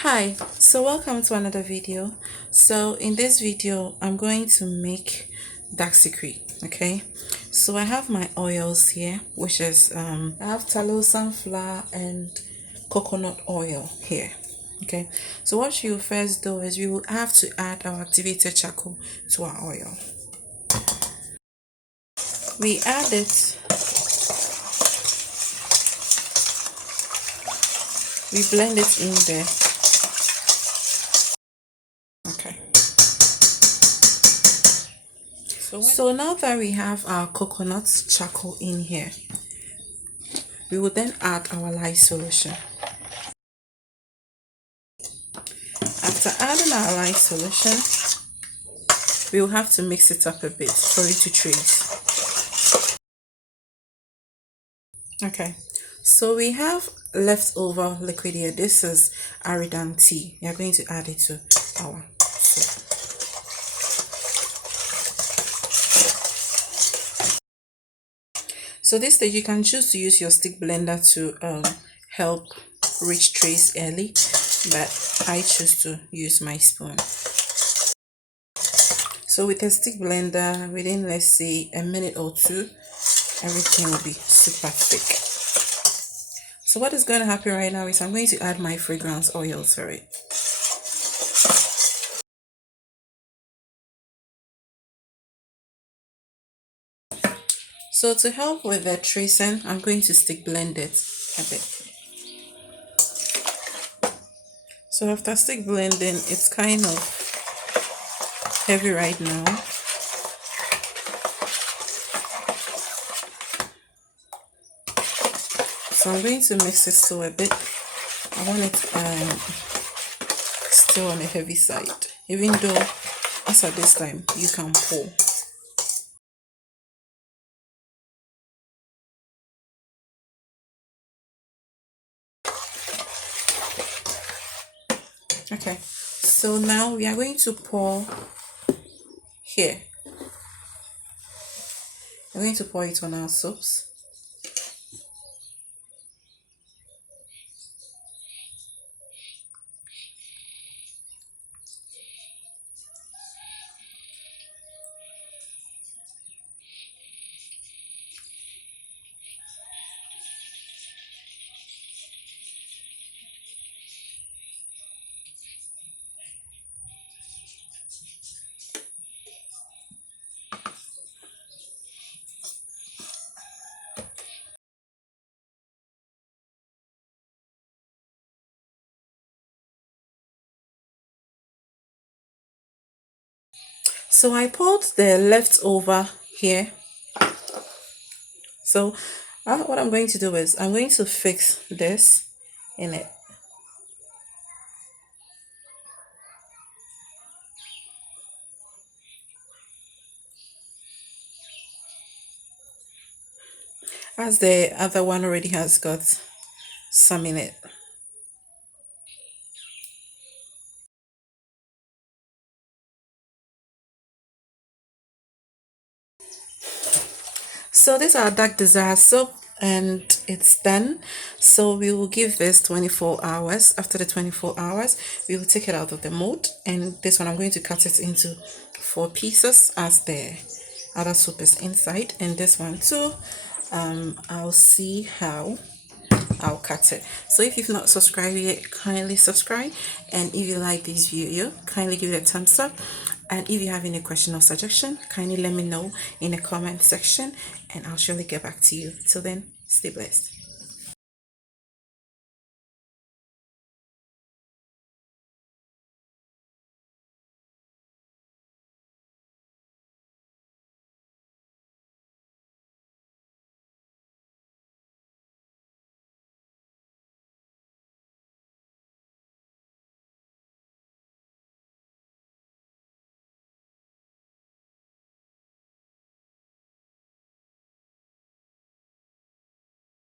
Hi, so welcome to another video. So in this video I'm going to make dark secret. Okay, so I have my oils here, which is I have tallow, sunflower and coconut oil here. Okay, so what you first do is we will have to add our activated charcoal to our oil. We add it, we blend it in there. Okay, so now that we have our coconut charcoal in here, we will then add our lye solution. After adding our lye solution, we will have to mix it up a bit for it to trace. Okay, so we have leftover liquid here. This is Aridan tea. We are going to add it to our soup. So this stage you can choose to use your stick blender to help reach trace early, but I choose to use my spoon. So with a stick blender, within let's say a minute or two, everything will be super thick. So what is going to happen right now is I'm going to add my fragrance oil to it. So to help with the tracing, I'm going to stick blend it a bit. So after stick blending, it's kind of heavy right now. So I'm going to mix it still a bit. I want it still on the heavy side, even though as at this time you can pour. Okay, so now we are going to pour here. We're going to pour it on our soaps. So I poured the leftover here. So what I'm going to do is I'm going to fix this in it. As the other one already has got some in it. So these are dark desire soap and it's done. So we will give this 24 hours. After the 24 hours, we will take it out of the mold, and this one I'm going to cut it into 4 pieces as the other soap is inside, and this one too. I'll see how I'll cut it. So if you've not subscribed yet, kindly subscribe, and if you like this video, kindly give it a thumbs up, and if you have any question or suggestion, kindly let me know in the comment section and I'll surely get back to you. Till then, stay blessed.